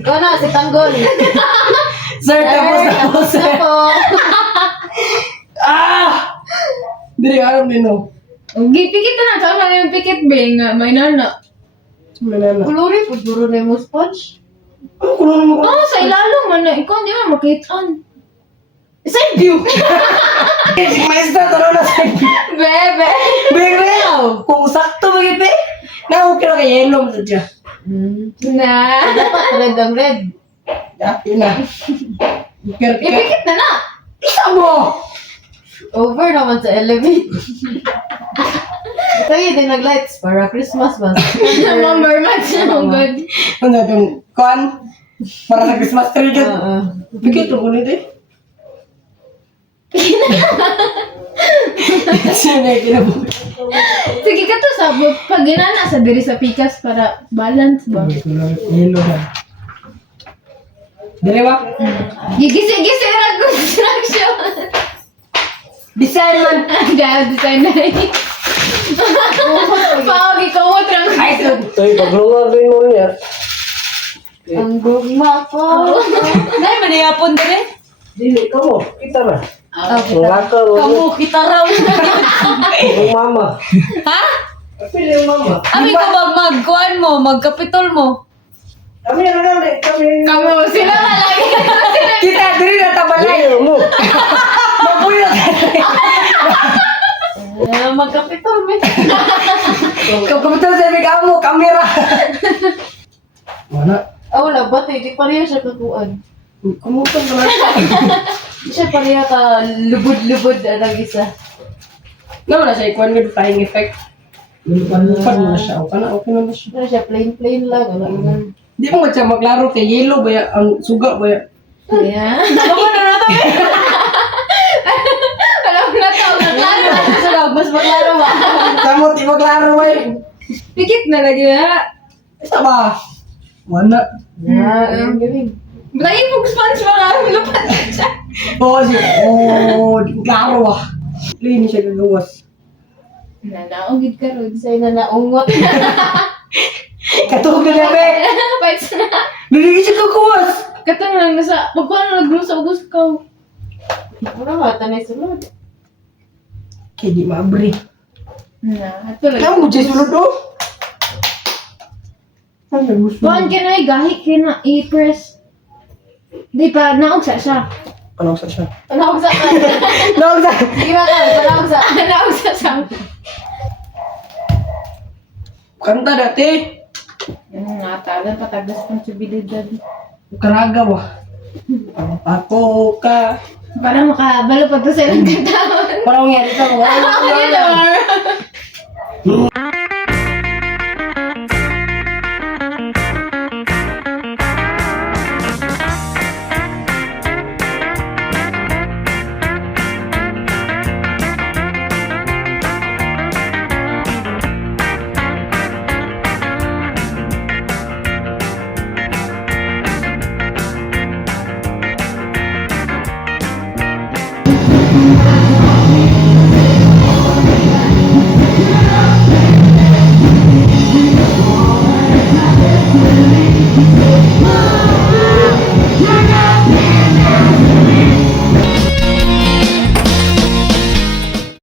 Ikaw na, si Tanggol. Sir, tapos na po, Tapos na sir. po. Dili, alam din, no? Gipikit na lang. Sama na yung pikit, Beng. May nana. Manana. Kuluri po, buro na yung sponge. Ano ko lang mo? Oh, sa ilalong man na. Ikaw hindi mo makitaan. Side view. Si Maestra, taro na sa Bebe. Bebe, kung sakto magiging, na okay na kay yellow mo siya. Na. Dapat red ang red. Yapi na. Ikir-kir. Ipikit na na. Isa mo! Over naman sa elevate. Ito yun, din nag-lights para Christmas ba? Number match. Oh, good. Ano itong, kuhan? Para sa Christmas tree dyan. Bigay ito ko nito eh. Sino yung kinabuhi? Sige ka to sa pag ginana sa diri sa pikas para balance ba? Yellow na. Dili ba? Gigisi-gisi ra construction. Design man! Dahil design na rin. Pawag ikaw mo trang. Ay, ito. Tay, paglungar din mo niya. Ang gugma ko. Nay, maniyapon din eh. Dili ka mo, kita na. Ang lakar mo. Kamu, kita raw. Ang mama. Ha? Kapili yung mama. Ami ka magkuhan mo, magkapitol mo. Kami na lang eh. Kami. Kamu, sila nga lagi. Kita, dili na tabalay. Dili mo. Mabuyo. Magkapitol mo. Kapital sa ibig mo, kamera. Mana? Wala ba? Hindi pa rin siya kakuan. Kumutan ka lang. Hindi siya pa rin ka lubod-lubod ang isa. Naman na siya ikuan nga flying effect. Lupan mo na siya. Okay na siya. Ano siya, plain lang. Wala naman. Di mo nga siya maglaro kay yellow ba ya? Ang suga ba ya? Kaya? Ako na na to. Alam na to. Naglaro. Sa mas maglaro ba? Kamu di maglaro ba ya? Pikit na lagi na. Isa ba? Wala. Ang galing. Lagi mo sponge mo lang. Lupan na siya. Oo siya. Oo, di maglaro ah. Lini siya gagawas. Nanaugid ka ron. Sa'yo na naungot. Katulog na niya be. Fights na. Lini siya gagawas. Katang lang nasa. Pag ko na naglusa-ugus ka. Ano ba? Tanay sulod. Kaya di maabri. Na. Ito lang. Kaya mo siya sulod oh. Saan siya gusto? Buwan ka na gahi ka na i-press. Di pa, naog sa siya. Anong sa siya? Panawag sa ka. Anong sa? Sige ba ka? Panawag sa. Naog sa siya. Kanta dati. Yung nga, tagan patagas ng subilidad. Karaga ba? Ako ka. Para makabalo pa to sa ilang kantaon. Parang nga dito. Ako dito.